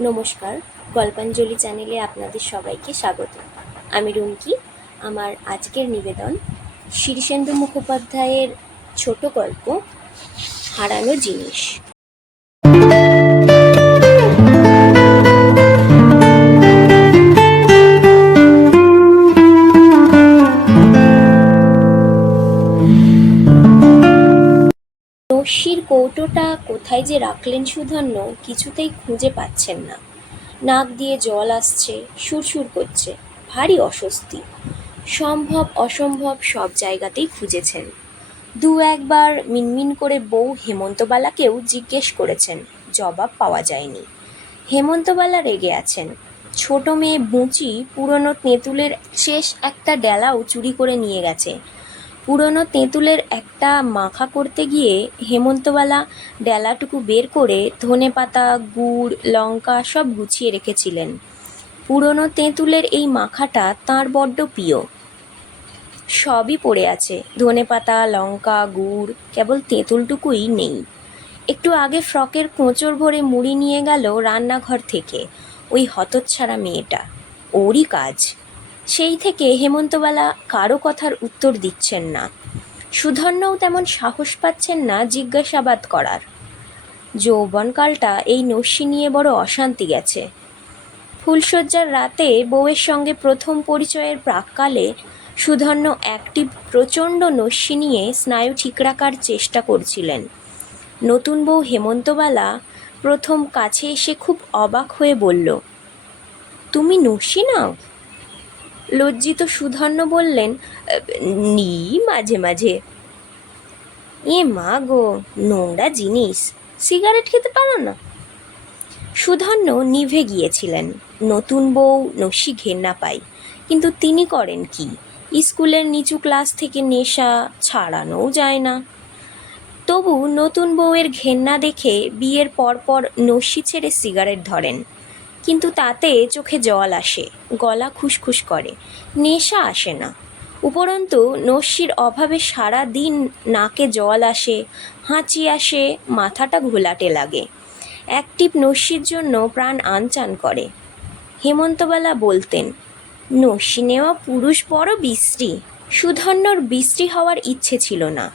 নমস্কার, গল্পাঞ্জলি চ্যানেলে আপনাদের সবাইকে স্বাগত। আমি রুমকি। আমার আজকের নিবেদন শীর্ষেন্দু মুখোপাধ্যায়ের ছোট গল্প, হারানো জিনিস। কৌটোটা কোথায় যে রাখলেন সুধন্য কিছুতেই খুঁজে পাচ্ছেন না। নাক দিয়ে জল আসছে, সুরসুর করছে, ভারী অস্বস্তি। সম্ভব, অসম্ভব সব জায়গাতেই খুঁজেছেন। দু একবার মিনমিন করে বউ হেমন্তবালাকেও জিজ্ঞেস করেছেন, জবাব পাওয়া যায়নি। হেমন্তবালা রেগে আছেন। ছোট মেয়ে বুঁচি পুরনো তেঁতুলের শেষ একটা ডেলাও চুরি করে নিয়ে গেছে। পুরনো তেঁতুলের একটা মাখা করতে গিয়ে হেমন্তবালা ডেলাটুকু বের করে ধনেপাতা, গুড়, লঙ্কা সব গুছিয়ে রেখেছিলেন। পুরনো তেঁতুলের এই মাখাটা তাঁর বড্ড প্রিয়। সবই পড়ে আছে, ধনেপাতা, লঙ্কা, গুড়, কেবল তেঁতুলটুকুই নেই। একটু আগে ফ্রকের কোঁচর ভরে মুড়ি নিয়ে গেল রান্নাঘর থেকে, ওই হতচ্ছাড়া মেয়েটা। ওরই কাজ। সেই থেকে হেমন্তবালা কারও কথার উত্তর দিচ্ছেন না। সুধন্যও তেমন সাহস পাচ্ছেন না জিজ্ঞাসাবাদ করার। যৌবনকালটা এই নস্যি নিয়ে বড় অশান্তি গেছে। ফুলশয্যার রাতে বউয়ের সঙ্গে প্রথম পরিচয়ের প্রাককালে সুধন্য একটি প্রচণ্ড নস্যি নিয়ে স্নায়ু ঠিক রাখার চেষ্টা করছিলেন। নতুন বউ হেমন্তবালা প্রথম কাছে এসে খুব অবাক হয়ে বলল, তুমি নস্যি নাও? লজ্জিত সুধন্য বললেন নি মাঝে মাঝে। এ মা গো, নোংরা জিনিস, সিগারেট খেতে পারো না? সুধন্য নিভে গিয়েছিলেন। নতুন বউ নস্যি ঘেন্না পায় কিন্তু তিনি করেন কি? স্কুলের নিচু ক্লাস থেকে নেশা ছাড়ানোও যায় না। তবু নতুন বউয়ের ঘেন্না দেখে বিয়ের পরপর নস্যি ছেড়ে সিগারেট ধরেন। কিন্তু তাতে চোখে জল আসে, গলা খুসখুস করে, নেশা আসে না। উপরন্তু নস্যির অভাবে সারা দিন নাকে জল আসে, হাঁচি আসে, মাথাটা ঘোলাটে লাগে। এক টিপ নস্যির জন্য প্রাণ আনচান করে। হেমন্তবালা বলতেন, নস্যি নেওয়া পুরুষ বড় বিশ্রী সুধন্যর বিশ্রী হওয়ার ইচ্ছে ছিল না।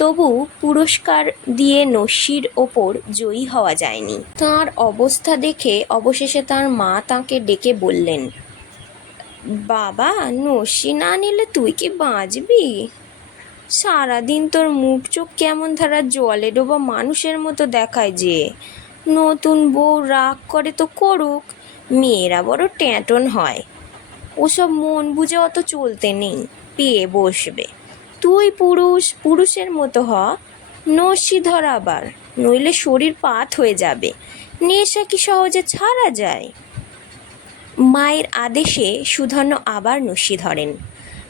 তবু পুরস্কার দিয়ে নস্যির ওপর জয়ী হওয়া যায়নি। তাঁর অবস্থা দেখে অবশেষে তার মা তাঁকে ডেকে বললেন, বাবা নস্যি না নিলে তুই কি বাঁচবি? সারাদিন তোর মুখ চোখ কেমন ধারা জলে ডোবা মানুষের মতো দেখায় যে। নতুন বউ রাগ করে তো করুক, মেয়েরা বড় ট্যাঁটন হয়। ওসব মন বুঝে অত চলতে নেই, পেয়ে বসবে। তুই পুরুষ পুরুষের মতো হ নস্যি ধর আবার, নইলে শরীর পাত হয়ে যাবে। নেশা কি সহজে ছাড়া যায়? মায়ের আদেশে সুধন্য আবার নস্যি ধরেন।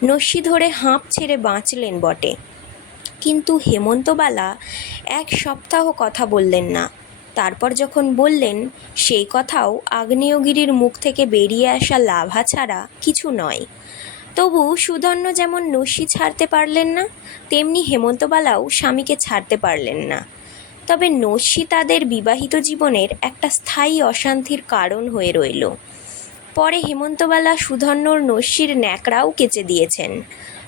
নস্যি ধরে হাঁপ ছেড়ে বাঁচলেন বটে। কিন্তু হেমন্তবালা এক সপ্তাহ কথা বললেন না। তারপর যখন বললেন, সেই কথাও আগ্নেয়গিরির মুখ থেকে বেরিয়ে আসা লাভা ছাড়া কিছু নয়। তবু সুধন্য যেমন নস্যি ছাড়তে পারলেন না, তেমনি হেমন্তবালাও স্বামীকে ছাড়তে পারলেন না। তবে নস্যি তাদের বিবাহিত জীবনের একটা স্থায়ী অশান্তির কারণ হয়ে রইল। পরে হেমন্তবালা সুধন্যর নস্যির ন্যাকড়াও কেচে দিয়েছেন।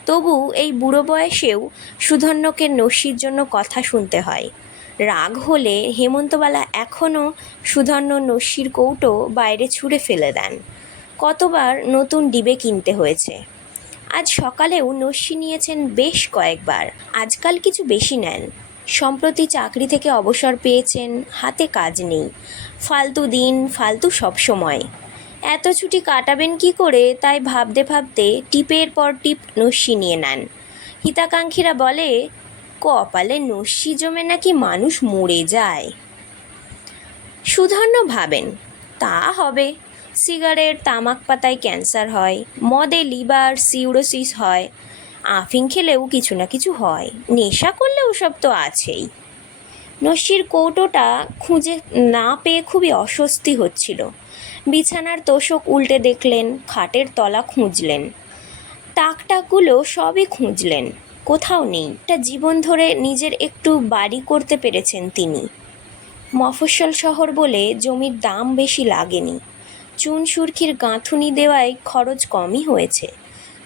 তবু এই বুড়ো বয়সেও সুধন্যকে নস্যির জন্য কথা শুনতে হয়। রাগ হলে হেমন্তবালা এখনও সুধন্য নস্যির কৌটো বাইরে ছুঁড়ে ফেলে দেন। কতবার নতুন ডিবে কিনতে হয়েছে। আজ সকালেও নস্যি নিয়েছেন বেশ কয়েকবার। আজকাল কিছু বেশি নেন। সম্প্রতি চাকরি থেকে অবসর পেয়েছেন, হাতে কাজ নেই। ফালতু দিন, ফালতু সব সময়। এত ছুটি কাটাবেন কি করে? তাই ভাবতে ভাবতে টিপের পর টিপ নস্যি নিয়ে নেন। হিতাকাঙ্ক্ষীরা বলে, কপালে নস্যি জমে নাকি মানুষ মরে যায়? সুধন্য ভাবেন, তা হবে। সিগারেট, তামাক পাতায় ক্যান্সার হয়, মদে লিভার, সিউরোসিস হয়। আফিং খেলেও কিছু না কিছু হয়। নেশা করলেও সব তো আছেই। নস্যির কৌটোটা খুঁজে না পেয়ে খুবই অস্বস্তি হচ্ছিল। বিছানার তোষক উল্টে দেখলেন, খাটের তলা খুঁজলেন। টাকটাকগুলো সবই খুঁজলেন। কোথাও নেই। একটা জীবন ধরে নিজের একটু বাড়ি করতে পেরেছেন তিনি। মফস্বল শহর বলে জমির দাম বেশি লাগেনি। চুন সুরকির গাঁথুনি দেওয়ায় খরচ কমই হয়েছে।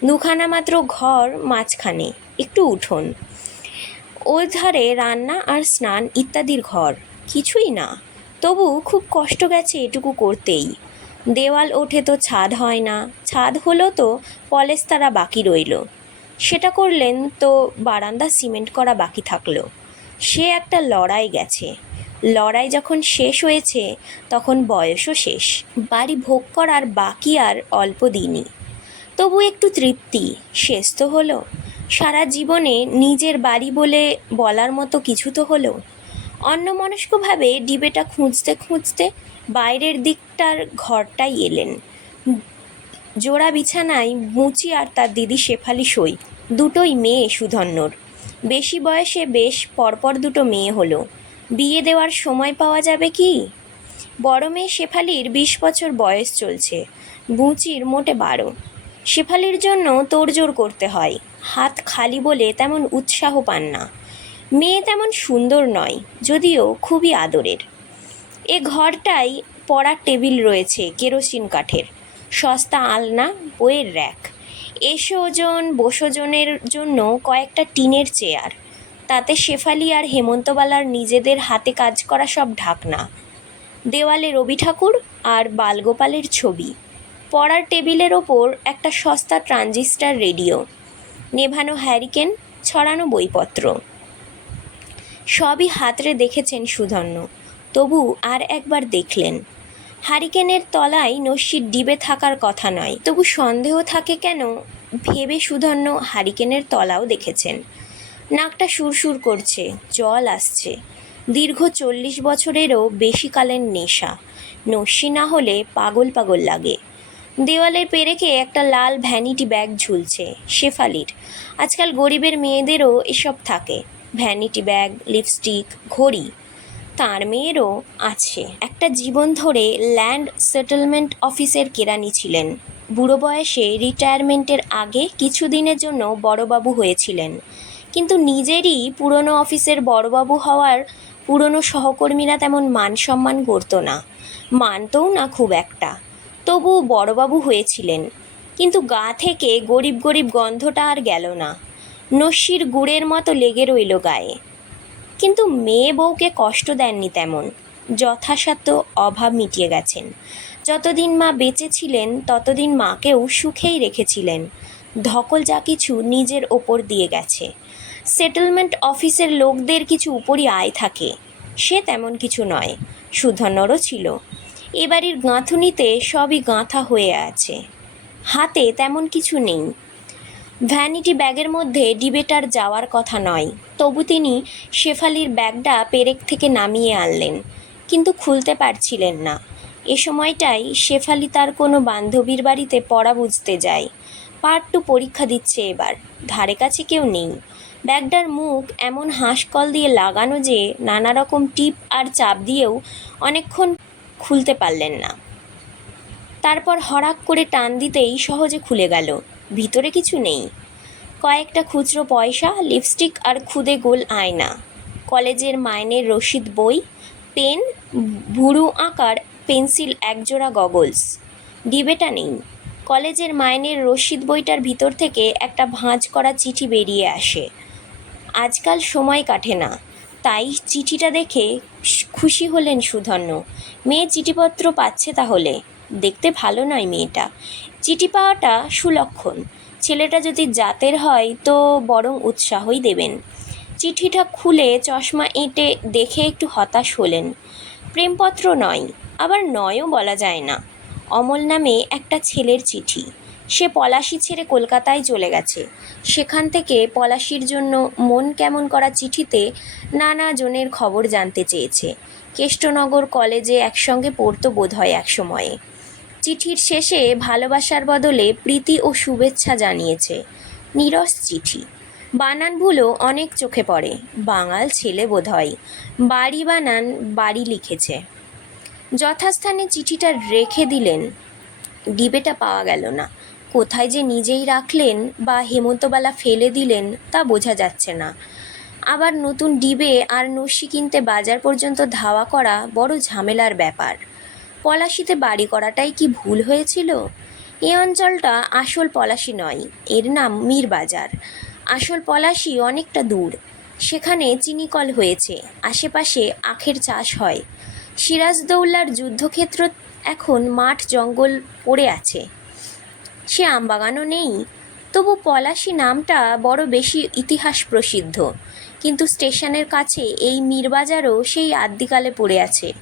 দুখানা মাত্র ঘর, মাঝখানে, একটু উঠোন। ওই ধারে রান্না আর স্নান ইত্যাদির ঘর। কিছুই না। তবু খুব কষ্ট গেছে এটুকু করতেই। দেওয়াল ওঠে তো ছাদ হয় না। ছাদ হলো তো পলেস্তারা বাকি রইল। সেটা করলেন তো বারান্দা সিমেন্ট করা বাকি থাকল। সে একটা লড়াই গেছে। লড়াই যখন শেষ হয়েছে, তখন বয়সও শেষ। বাড়ি ভোগ করার বাকি আর অল্প দিনই। তবু একটু তৃপ্তি, শেষ তো হলো। সারা জীবনে নিজের বাড়ি বলে বলার মতো কিছু তো হলো। অন্যমনস্কভাবে ডিবেটা খুঁজতে খুঁজতে বাইরের দিকটার ঘরটাই এলেন। জোড়া বিছানায় মুচি আর তার দিদি শেফালি সই, দুটোই মেয়ে সুধন্যর। বেশি বয়সে বেশ পরপর দুটো মেয়ে হলো। বিয়ে দেওয়ার সময় পাওয়া যাবে কি? বড় মেয়ে শেফালির বিশ বছর বয়স চলছে, বুচির মোটে বারো। শেফালির জন্য তোড়জোড় করতে হয়, হাত খালি বলে তেমন উৎসাহ পান না। মেয়ে তেমন সুন্দর নয়, যদিও খুবই আদরের। এ ঘরটাই পড়ার টেবিল রয়েছে, কেরোসিন কাঠের। সস্তা আলনা, বইয়ের র্যাক। এসোজন, বসোজনের জন্য কয়েকটা টিনের চেয়ার। তাতে শেফালি আর হেমন্তবালার নিজেদের হাতে কাজ করা সব ঢাকনা। দেওয়ালে রবি ঠাকুর আর বালগোপালের ছবি। পড়ার টেবিলের ওপর একটা সস্তা ট্রানজিস্টার রেডিও। নেভানো হ্যারিকেন, ছড়ানো বইপত্র। সবই হাতরে দেখেছেন সুধন্য। তবু আর একবার দেখলেন। হারিকেনের তলায় নস্যির ডিবে থাকার কথা নয়। তবু সন্দেহ থাকে কেন? ভেবে সুধন্য হারিকেনের তলাও দেখেছেন। নাকটা সুরসুর করছে, জল আসছে। দীর্ঘ চল্লিশ বছরেরও বেশি কালের নেশা। নস্যি না হলে পাগল পাগল লাগে। দেওয়ালের পেরেকে একটা লাল ভ্যানিটি ব্যাগ ঝুলছে, শেফালির। আজকাল গরিবের মেয়েদেরও এসব থাকে। ভ্যানিটি ব্যাগ, লিপস্টিক, ঘড়ি। তার মেয়েরও আছে। একটা জীবন ধরে ল্যান্ড সেটেলমেন্ট অফিসের কেরানি ছিলেন। বুড়ো বয়সে রিটায়ারমেন্টের আগে কিছুদিনের জন্য বড়বাবু হয়েছিলেন। কিন্তু নিজেরই পুরনো অফিসের বড়বাবু হওয়ার পুরনো সহকর্মীরা তেমন মান সম্মান করতো না। মানতও না খুব একটা। তবু বড়বাবু হয়েছিলেন। কিন্তু গা থেকে গরিব গরিব গন্ধটা আর গেল না। নস্যির গুড়ের মতো লেগে রইল গায়ে। কিন্তু মেয়ে বউকে কষ্ট দেননি তেমন। যথাসাধ্য অভাব মিটিয়ে গেছেন। যতদিন মা বেঁচে ছিলেন, ততদিন মাকেও সুখেই রেখেছিলেন। ধকল যা কিছু নিজের ওপর দিয়ে গেছে। সেটেলমেন্ট অফিসের লোকদের কিছু উপরই আয় থাকে। সে তেমন কিছু নয় সুধন্যরও ছিল। এ বাড়ির গাঁথুনিতে সবই গাঁথা হয়ে আছে। হাতে তেমন কিছু নেই। ভ্যানিটি ব্যাগের মধ্যে ডিবেটার যাওয়ার কথা নয়। তবু তিনি শেফালির ব্যাগটা পেরেক থেকে নামিয়ে আনলেন, কিন্তু খুলতে পারছিলেন না। এ সময়টাই শেফালি তার কোনো বান্ধবীর বাড়িতে পড়া বুঝতে যায়। পার্ট টু পরীক্ষা দিচ্ছে এবার। ধারে কাছে কেউ নেই। ব্যাগটার মুখ এমন হাঁসকল দিয়ে লাগানো যে নানা রকম টিপ আর চাপ দিয়েও অনেকক্ষণ খুলতে পারলেন না। তারপর হঠাৎ করে টান দিতেই সহজে খুলে গেল। ভিতরে কিছু নেই। কয়েকটা খুচরো পয়সা, লিপস্টিক আর খুদে গোল আয়না। কলেজের মাইনের রসিদ বই, পেন, ভুরু আঁকার পেন্সিল একজোড়া গগলস। ডিবেটা নেই। কলেজের মাইনের রসিদ বইটার ভিতর থেকে একটা ভাঁজ করা চিঠি বেরিয়ে আসে। আজকাল সময় কাটে না। তাই চিঠিটা দেখে খুশি হলেন সুধন্য মেয়ে চিঠিপত্র পাচ্ছে তাহলে? দেখতে ভালো নয় মেয়েটা। চিঠি পাওয়াটা সুলক্ষণ। ছেলেটা যদি জাতের হয় তো বরং উৎসাহই দেবেন। চিঠিটা খুলে চশমা এঁটে দেখে একটু হতাশ হলেন। প্রেমপত্র নয়, আবার নয়ও বলা যায় না। অমল নামে একটা ছেলের চিঠি। সে পলাশি ছেড়ে কলকাতায় চলে গেছে। সেখান থেকে পলাশির জন্য মন কেমন করা চিঠিতে নানা জনের খবর জানতে চেয়েছে। কেষ্টনগর কলেজে একসঙ্গে পড়তো বোধ হয় এক সময়ে চিঠির শেষে ভালোবাসার বদলে প্রীতি ও শুভেচ্ছা জানিয়েছে। নিরস চিঠি। বানান অনেক চোখে পড়ে। বাঙাল ছেলে বোধ হয় বাড়ি বানান, বাড়ি লিখেছে। যথাস্থানে চিঠিটা রেখে দিলেন। ডিবেটা পাওয়া গেল না। কোথায় যে নিজেই রাখলেন বা হেমন্তবালা ফেলে দিলেন তা বোঝা যাচ্ছে না। আবার নতুন ডিবে আর নস্যি কিনতে বাজার পর্যন্ত ধাওয়া করা বড় ঝামেলার ব্যাপার। পলাশিতে বাড়ি করাটাই কি ভুল হয়েছিল? এই অঞ্চলটা আসল পলাশি নয়, এর নাম মীরবাজার। আসল পলাশি অনেকটা দূর। সেখানে চিনিকল হয়েছে, আশেপাশে আখের চাষ হয়। সিরাজদৌল্লার যুদ্ধক্ষেত্র এখন মাঠ জঙ্গল পড়ে আছে। সে আমবাগানও নেই। তবু পলাশি নামটা বড় বেশি ইতিহাস প্রসিদ্ধ কিন্তু স্টেশনের কাছে এই মীরবাজারও সেই আদ্যিকালে পড়ে আছে।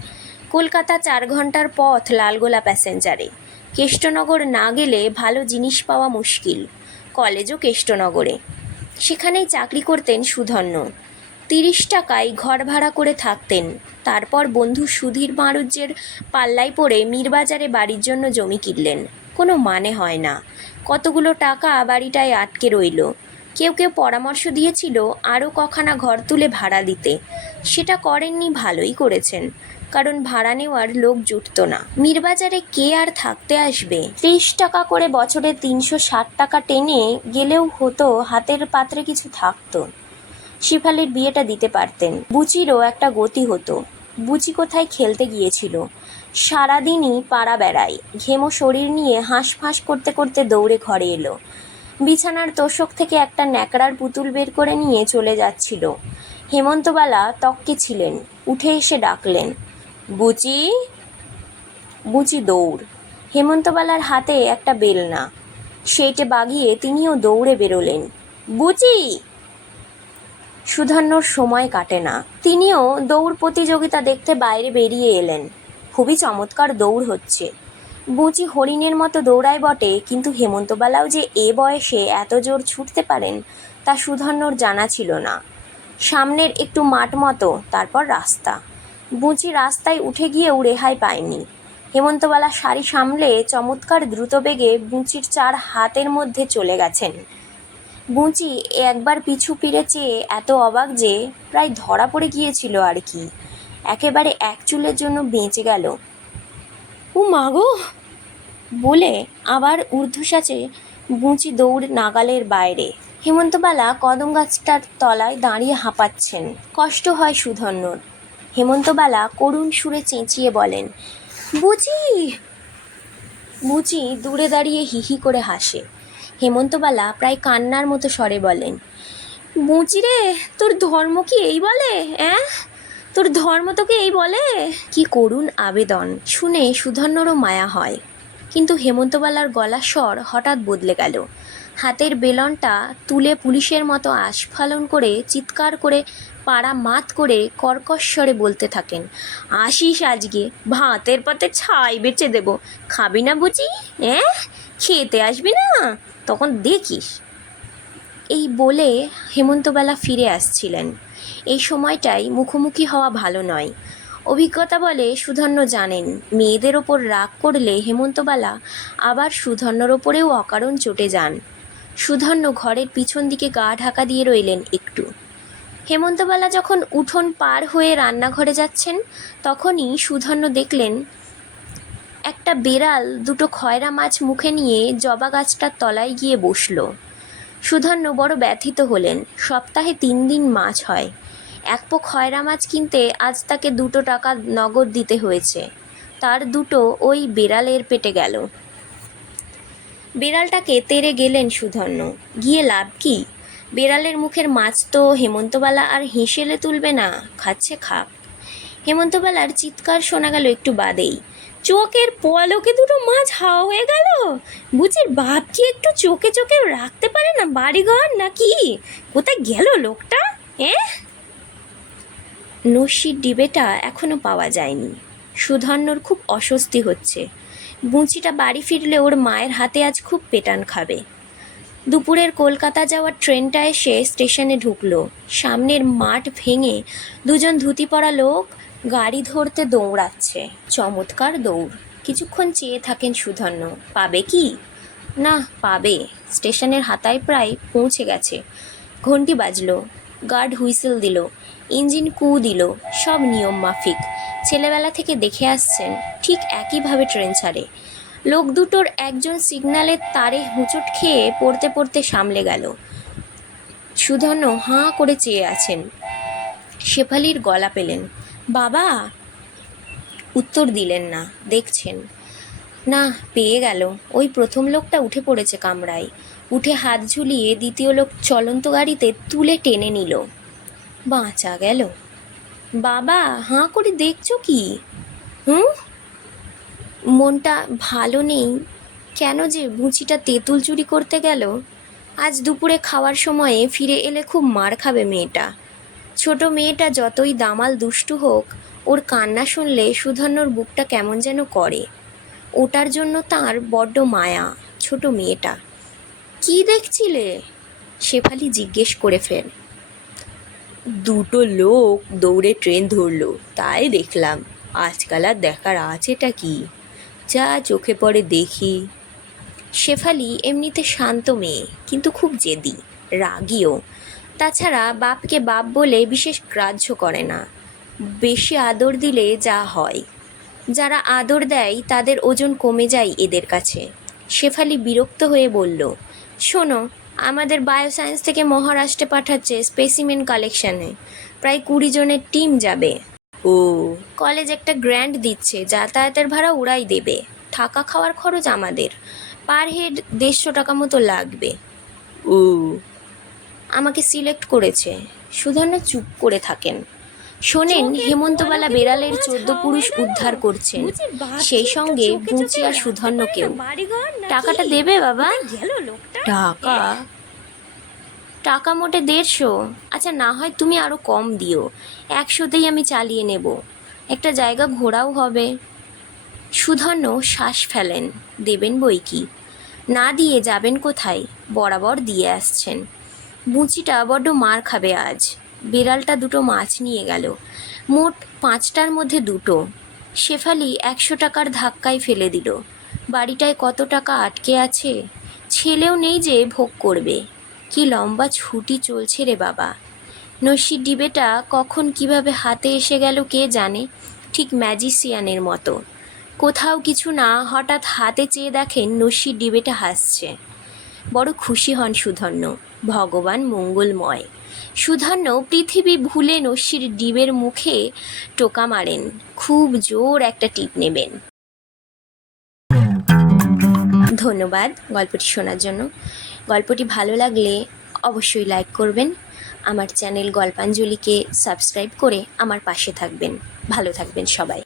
কলকাতা চার ঘণ্টার পথ লালগোলা প্যাসেঞ্জারে। কেষ্টনগর না গেলে ভালো জিনিস পাওয়া মুশকিল। কলেজও কেষ্টনগরে। সেখানেই চাকরি করতেন সুধন্য। তিরিশ টাকায় ঘর ভাড়া করে থাকতেন। তারপর বন্ধু সুধীর মারুজ্যের পাল্লায় পড়ে মীরবাজারে বাড়ির জন্য জমি কিনলেন। কোনো মানে হয় না। কতগুলো টাকা বাড়িটায় আটকে রইল। কেউ কেউ পরামর্শ দিয়েছিল আরও কখানা ঘর তুলে ভাড়া দিতে। সেটা করেননি ভালোই করেছেন, কারণ ভাড়া নেওয়ার লোক জুটতো না। মীরবাজারে কে আর থাকতে আসবে? ত্রিশ টাকা করে বছরে তিনশো ষাট টাকা টেনে গেলেও হতো, হাতের পাত্রে কিছু থাকতো। শিফালির বিয়েটা দিতে পারতেন। বুচিরও একটা গতি হতো। বুচি কোথায় খেলতে গিয়েছিল? সারাদিনই পাড়া বেড়ায়। ঘেমো শরীর নিয়ে হাঁস ফাঁস করতে করতে দৌড়ে ঘরে এলো। বিছানার তোষক থেকে একটা ন্যাকড়ার পুতুল বের করে নিয়ে চলে যাচ্ছিল। হেমন্তবালা তক্কে ছিলেন, উঠে এসে ডাকলেন, বুচি বুচি দৌড়। হেমন্তবালার হাতে একটা বেলনা। সেইটে বাগিয়ে তিনিও দৌড়ে বেরোলেন, বুচি! সুধন্যর সময় কাটে না। তিনিও দৌড় প্রতিযোগিতা দেখতে বাইরে বেরিয়ে এলেন। খুবই চমৎকার দৌড় হচ্ছে। বুচি হরিণের মতো দৌড়ায় বটে, কিন্তু হেমন্তবালাও যে এ বয়সে এত জোর ছুটতে পারেন, তা সুধন্যর জানা ছিল না। সামনের একটু মাঠ মতো, তারপর রাস্তা। বুচি রাস্তায় উঠে গিয়েও রেহাই পায়নি। হেমন্তবালা শাড়ি সামলে চমৎকার দ্রুতবেগে বুঁচির চার হাতের মধ্যে চলে গেছেন। বুঁচি একবার পিছু ফিরে চেয়ে এত অবাক যে, প্রায় ধরা পড়ে গিয়েছিল আর কি। একেবারে এক চুলের জন্য বেঁচে গেল। ও মাগো বলে আবার ঊর্ধ্বসাচে বুঁচি দৌড় নাগালের বাইরে। হেমন্তবালা কদম গাছটার তলায় দাঁড়িয়ে হাঁপাচ্ছেন। কষ্ট হয় সুধন্যর। হেমন্তবালা করুণ সুরে চেঁচিয়ে বলেন বুচি বুচি দূরে দাঁড়িয়ে হিহি করে হাসে। হেমন্তবালা প্রায় কান্নার মতো স্বরে বলেন বুচি রে তোর ধর্ম কি এই বলে অ্যাঁ? তোর ধর্ম তোকে এই বলে? কি করুণ আবেদন। শুনে সুধন্যরও মায়া হয়। কিন্তু হেমন্তবালার গলার স্বর হঠাৎ বদলে গেল। হাতের বেলনটা তুলে পুলিশের মতো আস্ফালন করে, চিৎকার করে, পাড়া মাত করে কর্কশ্বরে বলতে থাকেন, আসিস আজকে, ভাতের পাতে ছাই বেচে দেবো। খাবি না বুঝি? হ্যাঁ খেতে আসবি না? তখন দেখিস। এই বলে হেমন্তবেলা ফিরে আসছিলেন। এই সময়টাই মুখোমুখি হওয়া ভালো নয়। অভিজ্ঞতা বলে সুধন্য জানেন, মেয়েদের ওপর রাগ করলে হেমন্তবালা আবার সুধন্যর ওপরেও অকারণ চটে যান। সুধন্য ঘরের পিছন দিকে গা ঢাকা দিয়ে রইলেন একটু। হেমন্তবালা যখন উঠোন পার হয়ে রান্নাঘরে যাচ্ছেন, তখনই সুধন্য দেখলেন, একটা বেড়াল দুটো খয়রা মাছ মুখে নিয়ে জবা গাছটার তলায় গিয়ে বসল। সুধন্য বড় ব্যথিত হলেন, সপ্তাহে তিন দিন মাছ হয়। এক পো খয়রা মাছ কিনতে আজ তাকে দুটো টাকা নগদ দিতে হয়েছে। তার দুটো ওই বেড়ালের পেটে গেল। বেড়ালটাকে তেরে গেলেন সুধন্য গিয়ে লাভ কি? বেড়ালের মুখের মাছ তো হেমন্তবালা আর হেসেলে তুলবে না, খাচ্ছে খাক হেমন্তবালার চিৎকার শোনা গেল একটু বাদেই। চোখের পলকে দুটো মাছ হাওয়া হয়ে গেল? বুঝির বাপ কি একটু চোখে চোখে রাখতে পারে না বাড়িঘর নাকি? কোথায় গেল লোকটা হ্যাঁ? নস্যির ডিবেটা এখনও পাওয়া যায়নি। সুধন্যর খুব অস্বস্তি হচ্ছে। বুঁচিটা বাড়ি ফিরলে ওর মায়ের হাতে আজ খুব পেটান খাবে। দুপুরের কলকাতা যাওয়ার ট্রেনটা এসে স্টেশনে ঢুকলো। সামনের মাঠ ভেঙে দুজন ধুতি পরা লোক গাড়ি ধরতে দৌড়াচ্ছে। চমৎকার দৌড়। কিছুক্ষণ চেয়ে থাকেন সুধন্য। পাবে কি? না, পাবে। স্টেশনের হাতায় প্রায় পৌঁছে গেছে। ঘন্টি বাজলো। গার্ড হুইসেল দিল। ইঞ্জিন কু দিল, সব নিয়ম মাফিক। ছেলেবেলা থেকে দেখে আসছেন, ঠিক একইভাবে ট্রেন ছাড়ে। লোক দুটোর একজন সিগন্যালের তারে হুঁচট খেয়ে পড়তে পড়তে সামলে গেল। সুধন্য হাঁ করে চেয়ে আছেন। শেফালির গলা পেলেন। বাবা! উত্তর দিলেন না, দেখছেন। না, পেয়ে গেল। ওই প্রথম লোকটা উঠে পড়েছে কামরায়। উঠে হাত ঝুলিয়ে দ্বিতীয় লোক চলন্ত গাড়িতে তুলে টেনে নিল। বাঁচা গেল। বাবা, হাঁ করে দেখছ কি? হুম মনটা ভালো নেই। কেন যে বুচিটা তেঁতুল চুরি করতে গেল? আজ দুপুরে খাওয়ার সময়ে ফিরে এলে খুব মার খাবে মেয়েটা। ছোট মেয়েটা যতই দামাল দুষ্টু হোক, ওর কান্না শুনলে সুধন্যর বুকটা কেমন যেন করে। ওটার জন্য তার বড্ড মায়া, ছোট মেয়েটা। কি দেখছিলে? শেফালি জিজ্ঞেস করে ফের দুটো লোক দৌড়ে ট্রেন ধরলো, তাই দেখলাম আজকাল আর দেখার আছেটা কি। যা চোখে পড়ে দেখি, শেফালি এমনিতে শান্ত মেয়ে, কিন্তু খুব জেদি, রাগীও। তাছাড়া বাপকে বাপ বলে বিশেষ গ্রাহ্য করে না। বেশি আদর দিলে যা হয়। যারা আদর দেয়, তাদের ওজন কমে যায় এদের কাছে। শেফালি বিরক্ত হয়ে বলল, শোনো আমাদের বায়োসায়েন্স থেকে মহারাষ্ট্রে পাঠাচ্ছে স্পেসিমেন কালেকশনে প্রায় কুড়ি জনের টিম যাবে। ও। কলেজ একটা গ্র্যান্ড দিচ্ছে যাতায়াতের ভাড়া ওরাই দেবে। থাকা খাওয়ার খরচ আমাদের। পার হেড দেড়শো টাকা মতো লাগবে। ও। আমাকে সিলেক্ট করেছে। সুধন্য চুপ করে থাকেন। শোনেন হেমন্তবালা বেড়ালের চোদ্দ পুরুষ উদ্ধার করছেন। সেই সঙ্গে বুচি আর সুধন্যকেও টাকাটা দেবে বাবা? টাকা? টাকা মোটে দেড়শো। আচ্ছা না হয় তুমি আরও কম দিও। একশোতেই আমি চালিয়ে নেব। একটা জায়গা ঘোরাও হবে। সুধন্য শ্বাস ফেলেন। দেবেন বই কি? না দিয়ে যাবেন কোথায়? বরাবর দিয়ে আসছেন। বুচিটা বড্ড মার খাবে আজ। বিড়ালটা দুটো মাছ নিয়ে গেল। মোট পাঁচটার মধ্যে দুটো। শেফালি একশো টাকার ধাক্কায় ফেলে দিল। বাড়িটায় কত টাকা আটকে আছে? ছেলেও নেই যে ভোগ করবে। কি লম্বা ছুটি চলছে রে বাবা। নস্যির ডিবেটা কখন কীভাবে হাতে এসে গেল কে জানে? ঠিক ম্যাজিসিয়ানের মতো। কোথাও কিছু না, হঠাৎ হাতে চেয়ে দেখেন নস্যির ডিবেটা হাসছে। বড় খুশি হন সুধন্য ভগবান মঙ্গলময়। সুধন্য পৃথিবী ভুলে নস্যির ডিবের মুখে টোকা মারেন। খুব জোর একটা টিপ নেবেন। ধন্যবাদ গল্পটি শোনার জন্য। গল্পটি ভালো লাগলে অবশ্যই লাইক করবেন। আমার চ্যানেল গল্পাঞ্জলিকে সাবস্ক্রাইব করে আমার পাশে থাকবেন। ভালো থাকবেন সবাই।